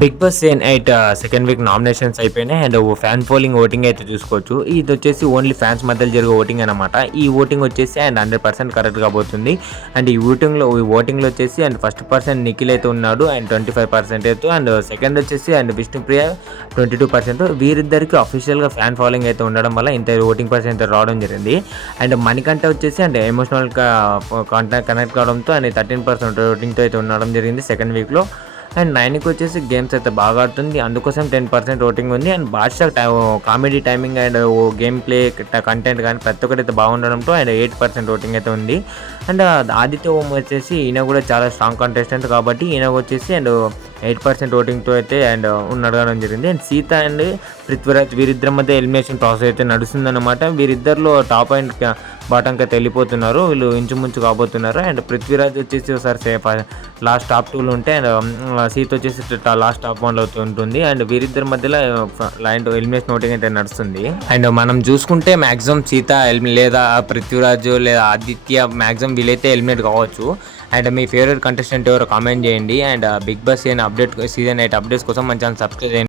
Big boss season 8 second week nominations అయిపోయినాయి. And fan polling voting అయితే చూసుకోవచ్చు. ఇది వచ్చేసి ఓన్లీ ఫ్యాన్స్ మధ్యలో జరిగే ఓటింగ్ అనమాట. ఈ ఓటింగ్ వచ్చేసి అండ్ 100% కరెక్ట్ కాబోతుంది. అండ్ ఈ ఓటింగ్లో వచ్చేసి అండ్ ఫస్ట్ పర్సన్ నిఖిల్ అయితే ఉన్నాడు అండ్ 25% అయితే, అండ్ సెకండ్ వచ్చేసి అండ్ విష్ణుప్రియ 22%. వీరిద్దరికి అఫీషియల్గా ఫ్యాన్ ఫాలోయింగ్ అయితే ఉండడం వల్ల ఇంత ఓటింగ్ పర్సెంట్ రావడం జరిగింది. అండ్ మణికంఠ వచ్చేసి అండ్ ఎమోషనల్గా కనెక్ట్ కావడంతో అండ్ 13% ఓటింగ్తో అయితే ఉండడం జరిగింది సెకండ్ వీక్లో. అండ్ 9కి వచ్చేసి గేమ్స్ అయితే బాగా ఆడుతుంది, అందుకోసం 10% ఓటింగ్ ఉంది. And Badshah comedy timing and game play content కానీ ప్రతి ఒక్కటి అయితే బాగుండడంతో అండ్ 8% ఓటింగ్ అయితే ఉంది. అండ్ ఆదిత్య ఓం వచ్చేసి ఈయన కూడా చాలా స్ట్రాంగ్ కంటెస్టెంట్ కాబట్టి ఈయన వచ్చేసి అండ్ 8% ఓటింగ్తో అయితే అండ్ ఉండడం జరిగింది. అండ్ సీత అండ్ పృథ్వీరాజ్ వీరిద్దరి మధ్య ఎలిమినేషన్ ప్రాసెస్ అయితే నడుస్తుందన్నమాట. వీరిద్దరిలో టాప్ అండ్ బాటంకి అయితే వెళ్ళిపోతున్నారు, వీళ్ళు ఇంచుమించు కాబోతున్నారు. అండ్ పృథ్వీరాజ్ వచ్చేసి ఒకసారి లాస్ట్ టాప్ 2లో ఉంటే అండ్ సీత వచ్చేసి లాస్ట్ టాప్ 1లో ఉంటుంది. అండ్ వీరిద్దరి మధ్యలో ఎలిమినేషన్ ఓటింగ్ అయితే నడుస్తుంది. అండ్ మనం చూసుకుంటే మ్యాక్సిమం సీత లేదా పృథ్వీరాజ్ లేదా ఆదిత్య మ్యాక్సిమం వీలైతే ఎలిమినేట్ కావచ్చు. అండ్ మీ ఫేవరెట్ కంటెస్టెంట్ ఎవరో కామెంట్ చేయండి. And big boss season 8 updates కోసం మన ఛానల్ సబ్స్క్రైబ్ చేయండి.